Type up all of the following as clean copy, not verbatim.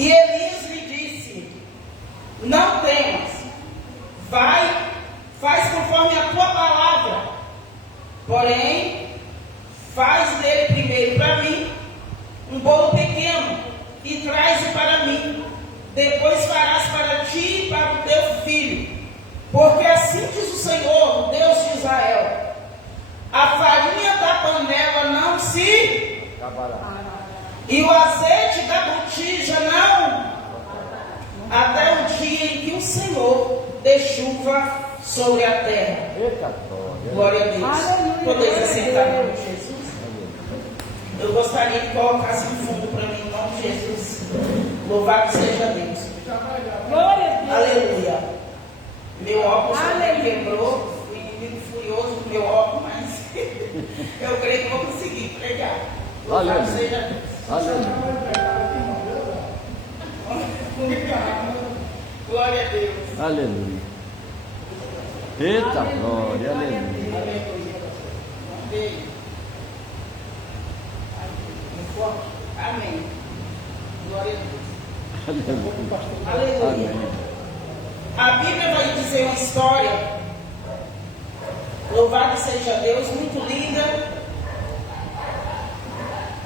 E Elias lhe disse: não temas, vai, faz conforme a tua palavra, porém, faz dele primeiro para mim um bolo pequeno e traz-o para mim, depois farás para ti e para o teu filho, porque assim diz o Senhor, o Deus de Israel: a farinha da panela não se acabará, e o azeite da botija não, até o dia em que o Senhor dê chuva sobre a terra. Eita, glória a Deus. Podeis assentar em nome de Jesus. Eu gostaria que colocasse um fundo para mim em nome de Jesus. Louvado seja Deus. Glória a Deus. Aleluia. Meu óculos quebrou. Fui inimigo furioso do meu óculos, mas eu creio que vou conseguir pregar. Louvado seja Deus. Glória a Deus. Aleluia. Eita, glória, aleluia. Amém. Glória a Deus. Aleluia. Aleluia. A Bíblia vai dizer uma história, louvado seja Deus, muito linda,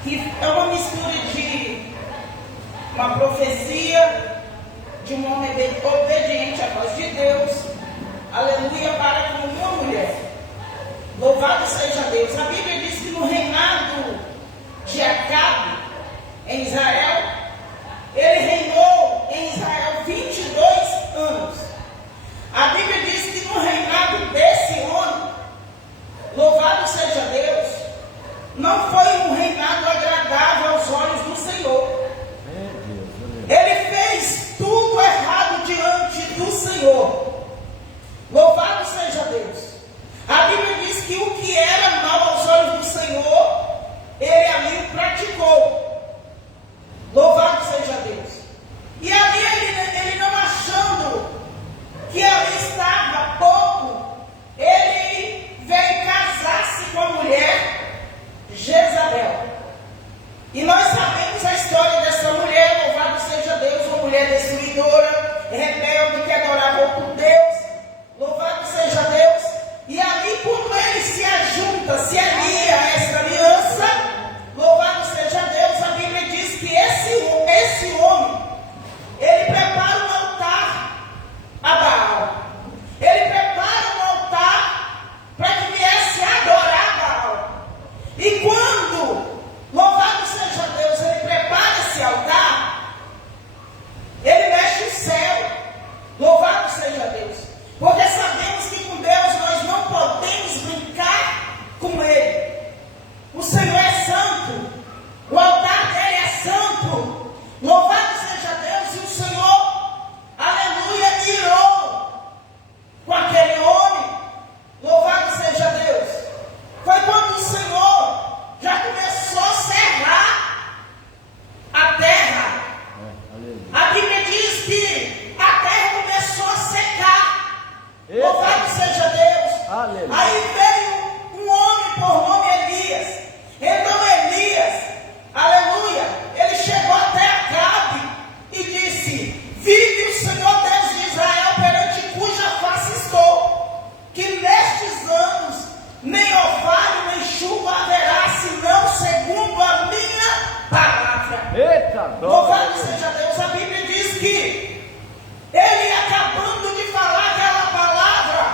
que é uma mistura de uma profecia de um homem obediente à voz de Deus, aleluia, para com uma mulher. Louvado seja Deus. A Bíblia diz que no reinado de Acabe em Israel, ele reinou em Israel 22 anos. A Bíblia diz que no reinado desse homem, louvado seja Deus, não foi um reinado agradável aos olhos do Senhor. Ele fez tudo errado diante do Senhor. Louvado seja Deus. A Bíblia diz que o que era mal aos olhos do Senhor, ele ali o praticou. Louvado seja Deus. E ali ele não achando que ali estava pouco, ele veio casar-se com a mulher Jezabel. E nós sabemos a história dessa mulher, louvado seja Deus, uma mulher destruidora, rebelde, que adorava outro Deus, louvado seja Deus. E ali, quando ele se ajunta, se alia a esta aliança, louvado seja Deus, a Bíblia diz que esse homem, ele prepara um altar a Baal. Ele prepara um altar para que viesse adorar Baal. E quando, louvado seja Deus, ele prepara esse altar, ele mexe o céu. Louvado seja Deus. Porque sabemos que com Deus nós não podemos brincar com Ele. O Senhor é santo. O altar dele é santo. Louvado seja Deus. E o Senhor, aleluia, irou com aquele homem. Louvado seja Deus. Foi quando o Senhor já começou a cerrar a terra. A Bíblia diz que a terra começou a secar. Louvado seja Deus. Aleluia. Aí veio um homem por nome Elias. Então Elias, aleluia, ele chegou até Acabe e disse: vive o Senhor Deus de Israel, perante cuja face estou, que nestes anos nem orvalho nem chuva haverá, senão segundo a minha palavra. Eita, Louvado seja Deus. A Bíblia diz que ele, acabando de falar aquela palavra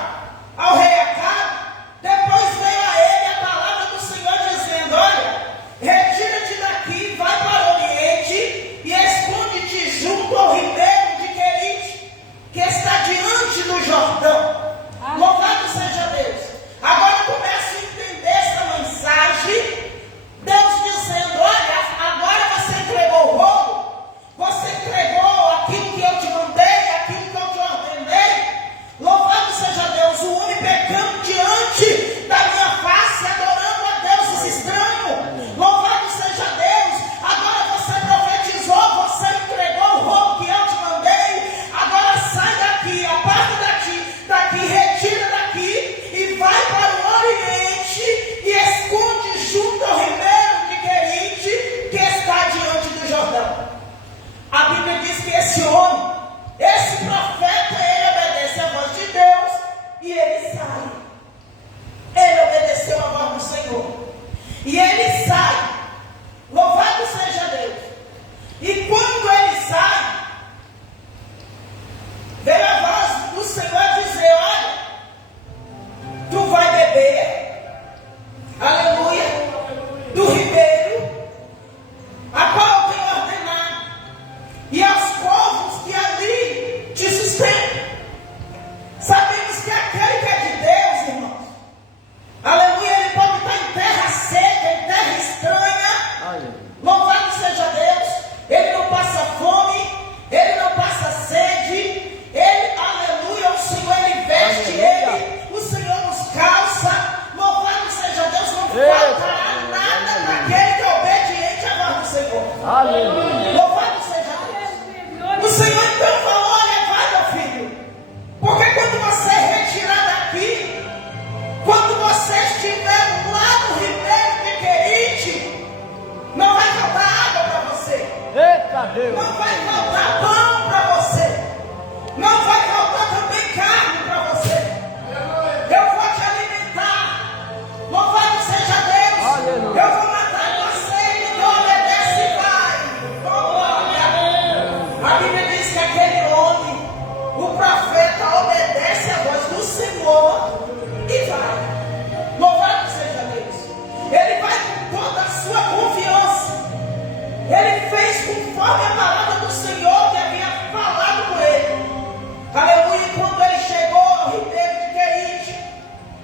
ao rei Acabe, depois veio a ele a palavra do Senhor dizendo: olha, retira-te daqui, vai para o Oriente e esconde-te junto ao ribeiro de Querite, que está diante do Jordão. Louvado seja Deus. Agora começa a entender essa mensagem. Deus dizendo: olha, agora você entregou o rolo, você Aleluia. Louvado seja Deus. O Senhor então falou: olha, vai, meu filho, porque quando você retirar daqui, quando você estiver lá no Ribeiro de Querite, não vai faltar água para você, Eita Deus. não vai faltar pão para você, não vai faltar também carne para você. Eu vou te alimentar. Louvado seja Deus. Aleluia. Eu vou matar tua sede. Então obedece e vai. Oh, glória. A Bíblia diz que aquele homem, o profeta, obedece a voz do Senhor e vai. Louvado seja Deus. Ele vai com toda a sua confiança. Ele fez conforme a palavra do Senhor que havia falado com ele. Aleluia. E quando ele chegou ao Ribeiro de Querite,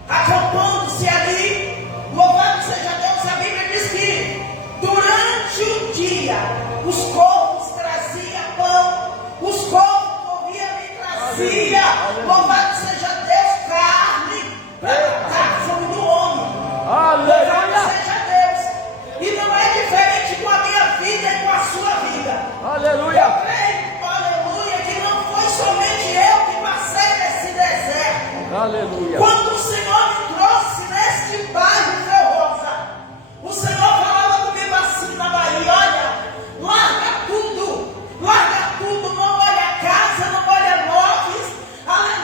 acampando-se ali, louvado seja Deus, a Bíblia diz que durante o dia os corvos traziam pão, os corvos corriam e traziam, louvado seja Deus, carne para matar a fome do homem. Louvado Aleluia. seja Deus. E não é diferente com a minha vida e com a sua vida. Eu Aleluia. creio, aleluia, que não foi somente eu que passei nesse deserto. Aleluia. Quando o Senhor me trouxe neste bairro Ferrosa, o Senhor falava comigo assim na Bahia: olha, larga tudo, não olha casa, não olha móveis, aleluia.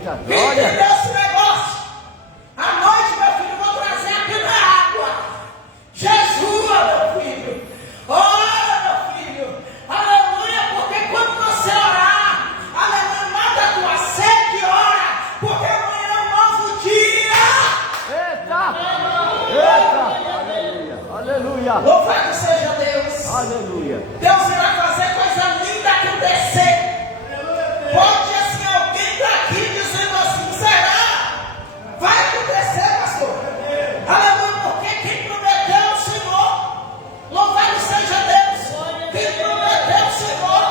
Eita, glória. Entendeu esse negócio? À noite, meu filho, eu vou trazer aqui na água. Jesus, meu filho. Ora, meu filho. Aleluia, porque quando você orar, aleluia, mata a tua sede e ora, porque amanhã é um novo dia. Eita. Eita. Aleluia. Aleluia. Louvado seja Deus. Aleluia. Deus irá fazer coisa linda acontecer. Pode assim, alguém está aqui dizendo assim, será? Vai acontecer, pastor. Aleluia, porque quem prometeu é o Senhor. Louvado seja Deus. Quem prometeu é o Senhor.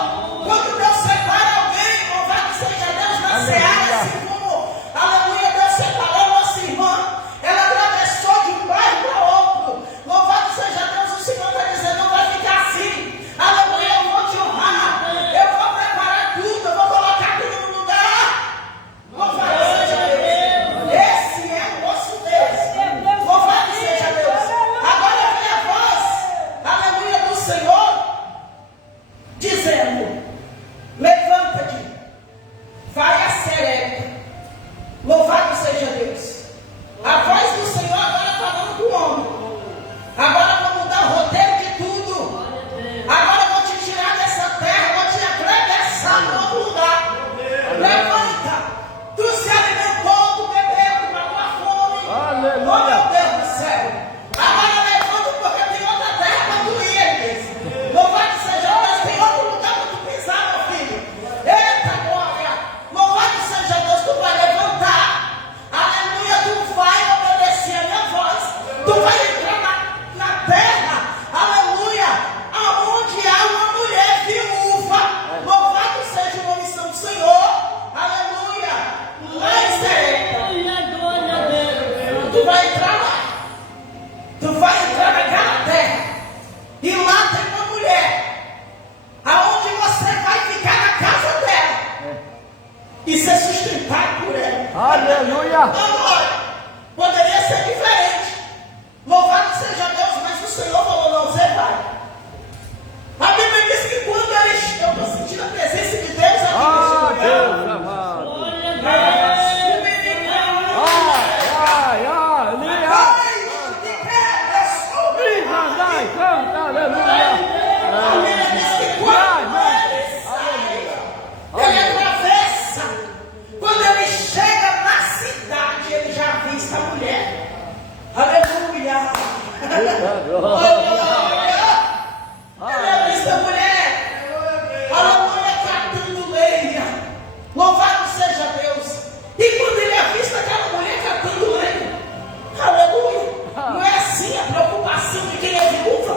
Quando Deus separa alguém, louvado seja Deus na seara, assim como, aleluia, Deus separou nossa irmã. Ela atravessou de um bairro para outro. Louvado seja Deus, o Senhor está dizendo, não vai ficar assim. Aleluia, eu vou te honrar. Eu vou preparar tudo, eu vou colocar tudo no lugar. Louvado seja Deus. Esse é o nosso Deus. Louvado seja Deus. Agora vem a voz, aleluia, do Senhor, dizendo, levanta-te, vai a Serepta. Louvado seja Deus. A voz do Senhor agora falando com o homem. Agora eu vou mudar o roteiro de tudo. Agora eu vou te tirar dessa terra, vou te atravessar para outro lugar. Levanta. Tu se alimentou, tu bebeu, tu matou a fome. Aleluia. Oh, meu Deus do céu. Agora levanta porque tem outra terra para tu ir, Elias. Louvado seja Deus, tem outro lugar para tu pisar, meu filho. Eita glória. Louvado seja Deus, tu vai levantar. Aleluia, tu vai obedecer a minha voz. Tu vai entrar na terra, aleluia, aonde há uma mulher viúva. Louvado seja o nome santo do Senhor. Aleluia. Lá em Serepta. Tu vai entrar lá. Tu vai entrar naquela terra. E lá tem uma mulher. Aonde você vai ficar na casa dela. E ser sustentado por ela. Aleluia. Agora, poderia ser diferente. Louvado seja Deus, mas o Senhor falou, não, você vai. A Bíblia diz que quando eles... Eu estou sentindo a presença de Deus aqui Ah, nesse lugar. Deus amado. O menino... Ai, aleluia. Ai, de quebra, sobre. Vai, canta, aleluia. A Bíblia diz que quando ele sai, ele atravessa. Quando ele chega na cidade, ele já avista a mulher. Aleluia. Eita, glória. Ele avista a mulher. Aleluia, catando lenha. Louvado seja Deus. E quando ele avista aquela mulher catando lenha, aleluia. Não é assim a preocupação de quem é viúva.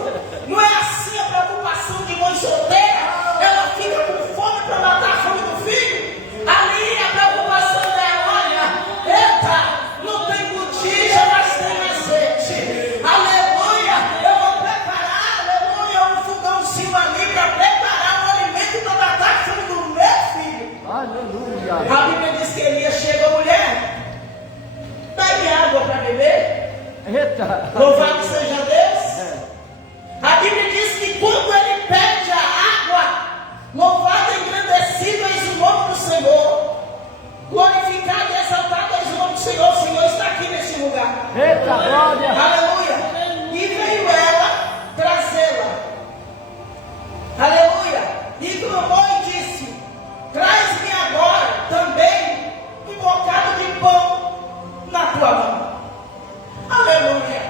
Não é assim a preocupação de mãe solteira. Ela fica com fome para matar a fome do filho. Ali a preocupação dela, olha, eita, não tem botija, mas tem azeite. Aleluia, eu vou preparar, aleluia, um fogãozinho ali para preparar um alimento para matar a fome do meu filho. Aleluia. A Bíblia diz que Elias chega, mulher, dá-me água para beber. Eita. Louvado seja Deus. A Bíblia diz que quando ele pede a água, louvado e engrandecido és o nome do Senhor, glorificado e exaltado és o nome do Senhor. O Senhor está aqui nesse lugar. Eita, glória. Aleluia. E veio ela trazê-la. Aleluia. E clamou e disse, traz-me agora também um bocado de pão na tua mão. Aleluia.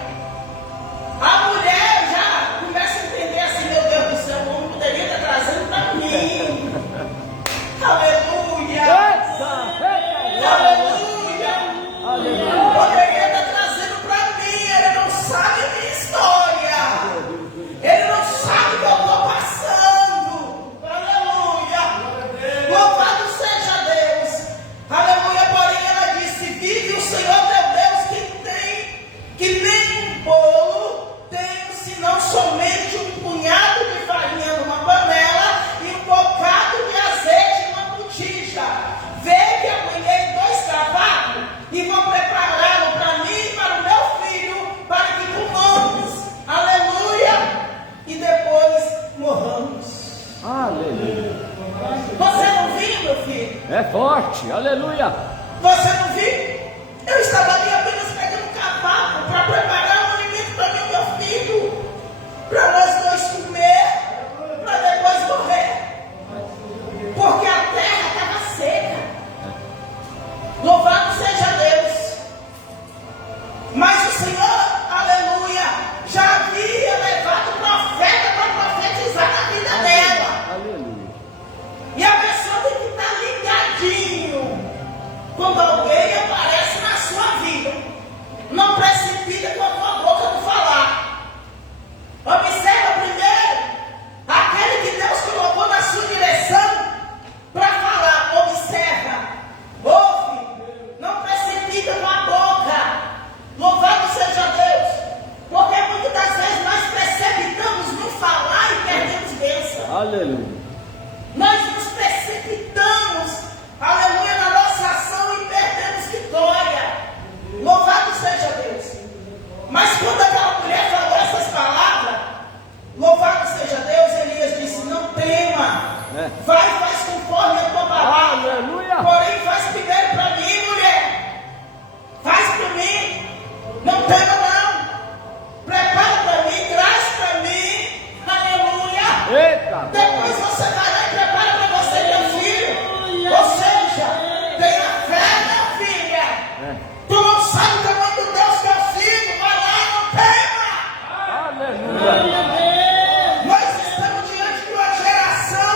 A mulher já começa a entender assim, meu Deus do céu, o homem poderia estar trazendo para mim. Aleluia. Aleluia. Aleluia. Poderia estar trazendo para mim, ele não sabe a minha história. Ele não sabe o que eu estou passando. Aleluia. Louvado seja Deus. Aleluia. Porém ela disse, vive o Senhor teu Deus que nem um bolo tenho, senão somente um punhado de farinha numa panela e um bocado de azeite numa botija. Vê que apanhei 2 cavalos e vou prepará-lo para mim e para o meu filho, para que comamos. Aleluia! E depois morramos. Aleluia. Você não viu, meu filho? É forte. Aleluia. Você não viu? Eu estava ali apenas pegando um cavaco para preparar um alimento para mim e meu filho, para nós dois comer, para depois morrer. Porque a terra estava seca. Louvado seja Deus. Mas o Senhor, aleluia, já havia levado profeta para profetizar na vida dela. Aleluia. E a pessoa tem que estar ligadinho quando alguém aparece na sua vida. Não precipita com a tua boca no falar. Observa primeiro aquele que Deus colocou na sua direção para falar. Observa, ouve, não precipita com a boca. Louvado seja Deus. Porque muitas das vezes nós precipitamos no falar e perdemos bênção. Aleluia. Nós nos precipitamos, aleluia, na nossa ação e perdemos vitória. Louvado seja Deus. Mas quando aquela mulher falou essas palavras, louvado seja Deus, Elias disse: não tema, vai e faz conforme a tua palavra. Aleluia. Porém, faz primeiro para mim, mulher. Faz para mim. Não tema não. Prepara para mim, traz para mim. Aleluia. Eita. Depois você vai lá e prepara para você e teu filho. Ou seja, tenha fé, minha filha. Tu não sabe o tamanho do Deus que é filho. Vai lá, não tema. Aleluia. Nós estamos diante de uma geração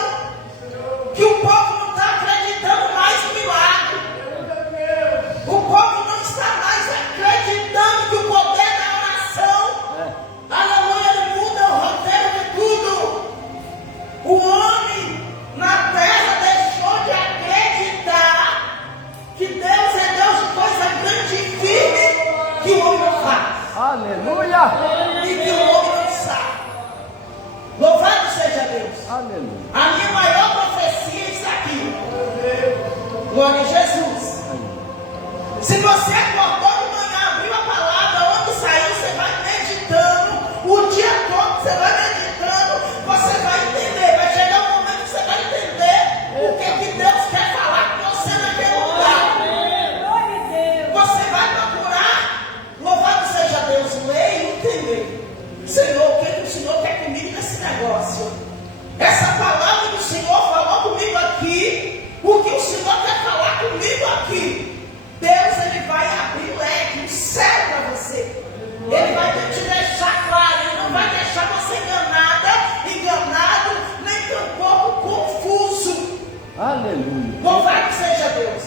que o povo não está acreditando mais no milagre. O povo não está mais acreditando que o poder da oração, aleluia, ele muda o roteiro de tudo. O homem na terra deixou de acreditar que Deus é Deus de coisa grande e firme que o homem não faz. Aleluia. E que o homem não sabe. Louvado seja Deus. Aleluia. A minha maior profecia é isso aqui. Glória a Jesus. Se você acordou de manhã, abriu a palavra, onde saiu, você vai meditando. O dia todo você vai meditando. Você vai entender. Vai chegar um momento que você vai entender o que Deus quer falar com você naquele lugar. Você vai procurar. Louvado seja Deus. Ler e entender. Senhor, o que o Senhor quer comigo nesse negócio? Essa palavra que o Senhor falou comigo aqui, o que o Senhor quer falar comigo aqui? Deus, ele vai abrir leque, o céu para você. Ele vai te deixar claro, ele não vai deixar você enganado, nem tampouco confuso. Aleluia. Louvado seja Deus.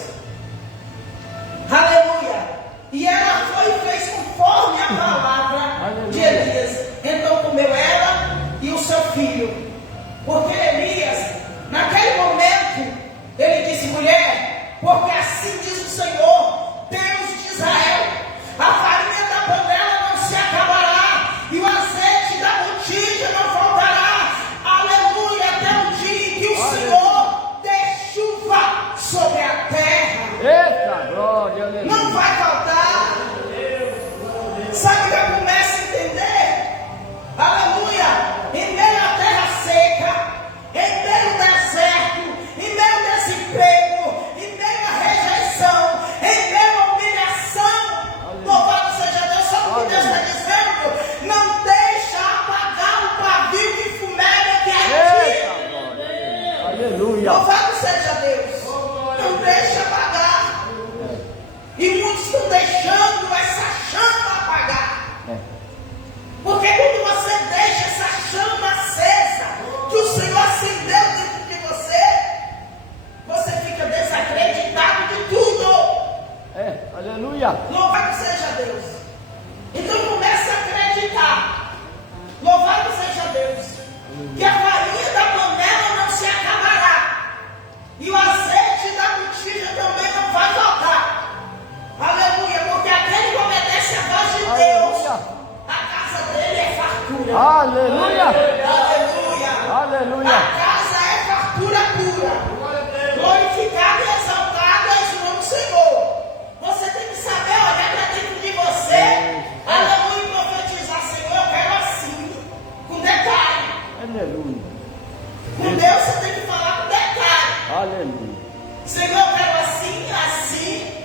Aleluia. E ela foi e fez conforme a palavra de Elias. Então comeu ela e o seu filho. Porque Elias, naquele momento, ele disse: mulher, porque assim diz o Senhor, Deus de Israel, a farinha da panela não se acabará, e o azeite da botija não faltará. Aleluia, até o dia em que o Senhor dê chuva sobre a terra. Eita, glória, aleluia. Não vai faltar. Sabe que eu começo a entender? Aleluia. Em meio à terra seca, em meio ao deserto, em meio ao desemprego, em meio à rejeição, em meio à humilhação, louvado seja Deus. Sabe o que Deus está dizendo? Não deixa apagar o pavio que fumega que é aqui. Aleluia. Louvado seja Deus. Não deixa apagar. E muitos estão deixando essa chama apagar. Porque quando você deixa essa chama acesa, que o Senhor acendeu dentro de você, você fica desacreditado de tudo. Aleluia. Louvado seja Deus. Então comece a acreditar. Louvado seja Deus. Que a farinha da panela não se acabará. E o azeite da botija também não vai faltar. Aleluia. Porque aquele que obedece a voz de Deus, a casa dele é fartura. Aleluia. Aleluia. Aleluia. A casa é fartura pura. Glorificado e exaltado é o nome do Senhor. Você tem que saber olhar para dentro de você. Aleluia. E profetizar: Senhor, eu quero assim. Com detalhe. Aleluia. Com Deus você tem que falar com detalhe. Aleluia. Senhor, eu quero assim, assim.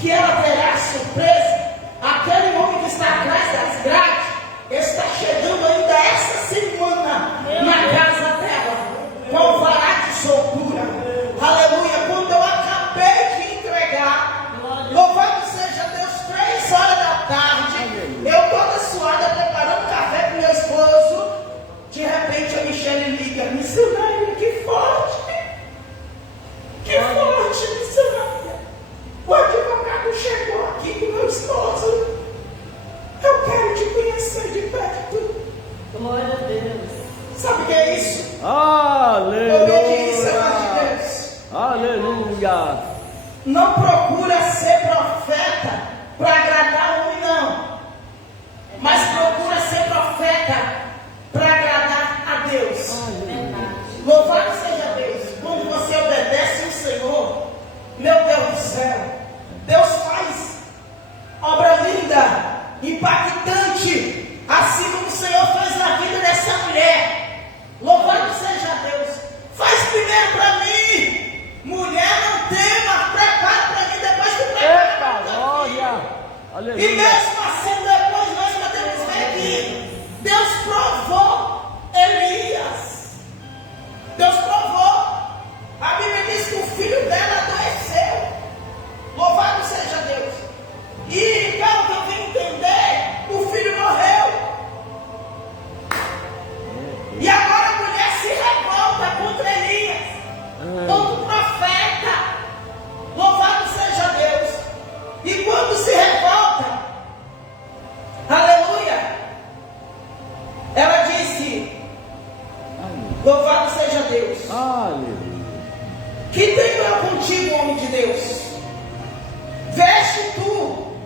que ela terá surpresa. Aquele homem que está atrás das grades está chegando ainda essa semana na casa dela com o vará de soltura. Aleluia. Quando eu acabei de entregar, louvado seja Deus, 3 horas da tarde, eu toda suada preparando café para meu esposo. De repente a Michele liga: missionária, que forte! Que forte, missionária! O advogado chegou aqui com meu esposo. Eu quero te conhecer de perto. Glória a Deus. Sabe o que é isso? Aleluia. Obediência a Deus. Aleluia. Não procura ser profeta para agradar o homem, não. Mas procura ser profeta para agradar a Deus. Louvado seja Deus. Quando você obedece ao Senhor, meu Deus do céu, Deus faz obra linda, impactante, assim como o Senhor fez na vida dessa mulher. Louvado seja Deus. Faz primeiro para mim. Mulher, não tema, prepara para mim, depois tu prepara. Eita, glória. E Aleluia. mesmo assim, depois nós podemos ver que Deus provou Elias. Deus provou. A Bíblia diz que o filho dela adoeceu. Louvado seja Deus. E pelo que eu vim entender, o filho morreu. E agora a mulher se revolta contra Elias, contra o profeta. Louvado seja Deus. E quando se revolta, aleluia, ela disse: louvado seja Deus. Aleluia. Que tenho eu contigo, homem de Deus? Veste tu,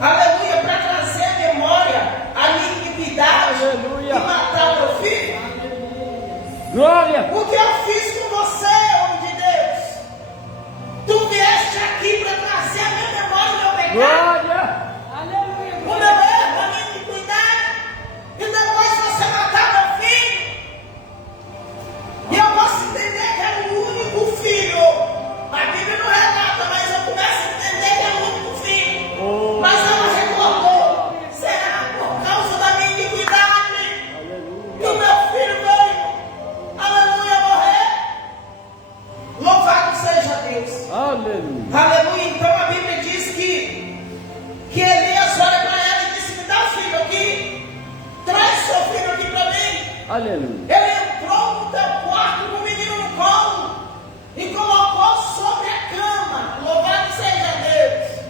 aleluia, para trazer à memória a minha iniquidade, Aleluia. e matar o meu filho. Glória. O que eu fiz com você, homem de Deus? Tu vieste aqui para trazer a minha memória o meu pecado, Glória. Aleluia. o meu erro, a minha iniquidade, e depois você matar meu filho. E eu posso entender que é o único filho. A Bíblia não relata, mas eu começo a entender que é o único filho. Oh. Mas ela reclamou: será por causa da minha iniquidade que o meu filho veio, aleluia, morrer? Louvado seja Deus. Aleluia. Aleluia. Então a Bíblia diz que Elias olha para ela e disse: me dá o filho aqui, traz seu filho aqui para mim. Aleluia. Ele entrou no teu quarto com o menino no colo e colocou sobre a cama. Louvado seja Deus.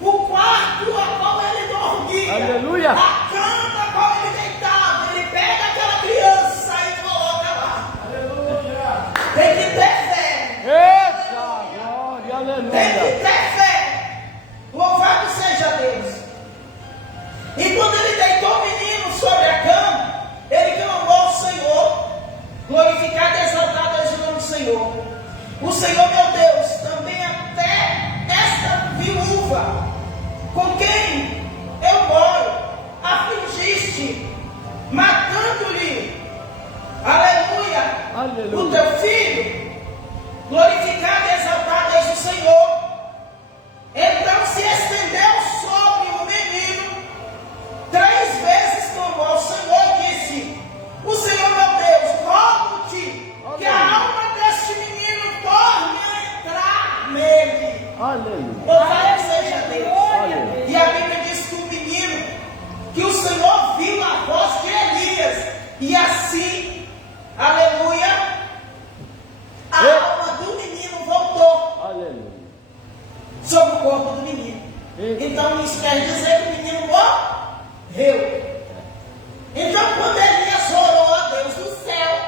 O quarto a qual ele dormia, Aleluia. a cama a qual ele deitava, ele pega aquela criança e coloca lá. Aleluia. Tem que ter fé. Eita, glória. Tem Aleluia. que ter fé. Louvado seja Deus. E quando ele deitou o menino sobre a cama, ele clamou ao Senhor. Glorificado e exaltado é o nome do Senhor. O Senhor, meu Deus, também até esta viúva com quem eu moro, afligiste, matando-lhe, aleluia, Aleluia. o teu filho. Glorificado e exaltado és o Senhor. Então se estendeu sobre o menino, 3 vezes clamou ao Senhor e disse: o Senhor, meu Deus, rogo-te que a alma deste menino torne a entrar nele. Aleluia. Louvado seja Deus. Aleluia. E a Bíblia diz que o menino, que o Senhor viu a voz de Elias, e assim, aleluia, a alma do menino voltou Aleluia. sobre o corpo do menino. Eita. Então isso quer dizer que o menino morreu. Então quando Elias orou a Deus do céu,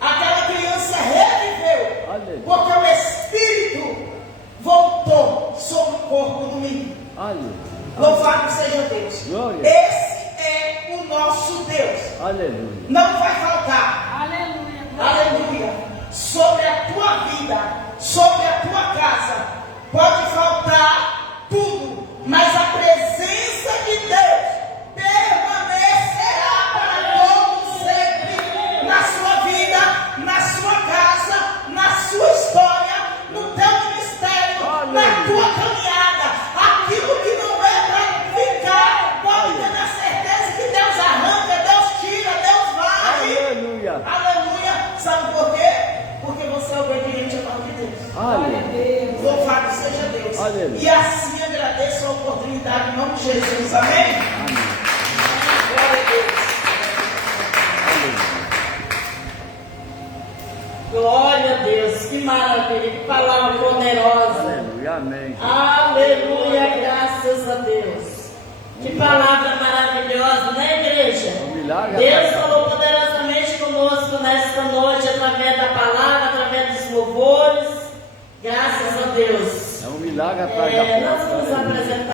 aquela criança reviveu, Aleluia. porque o Espírito voltou sobre o corpo do menino. Aleluia. Louvado seja Deus. Glória. Esse é o nosso Deus. Aleluia. Não vai faltar, Aleluia. aleluia, sobre a tua vida, sobre a tua casa. Pode faltar tudo, mas a presença de Deus permanecerá para todo sempre na sua vida, na sua casa, na sua história, no teu ministério, na tua caminhada. assim agradeço a oportunidade em nome de Jesus. Amém? Amém. Glória a Deus. Glória a Deus, que maravilha, que palavra poderosa. Aleluia. Amém. Aleluia, graças a Deus. Que palavra maravilhosa, né, igreja? É um milagre. Deus falou poderosamente conosco nesta noite, através da palavra, através dos louvores. Graças a Deus. É um milagre atrás da Nós vamos porta. apresentar.